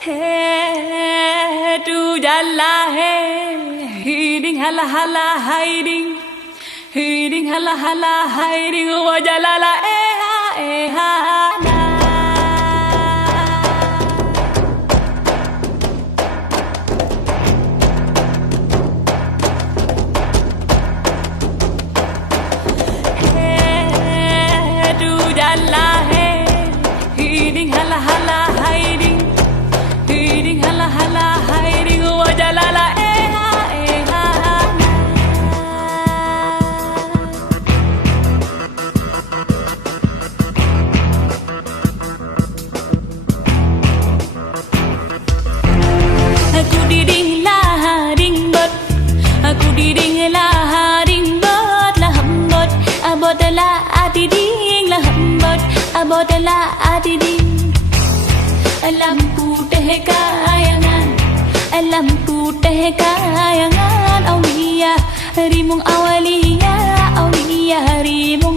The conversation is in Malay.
Hey, tu jalan hey, hiding hala hala hiding, hiding hala hala hiding, wajalala ha na. Hey, tu jalan hey, hiding hala hala hiding. Hiding hala hala hiding wajalala ha na. Aku diding lah ding bot, aku diding lah ding bot lah hambot, abot lah adiding lah hambot, abot lah adiding. Lampu teh kayangan, lampu teh kayangan, awliya harimau awliya, awliya harimau.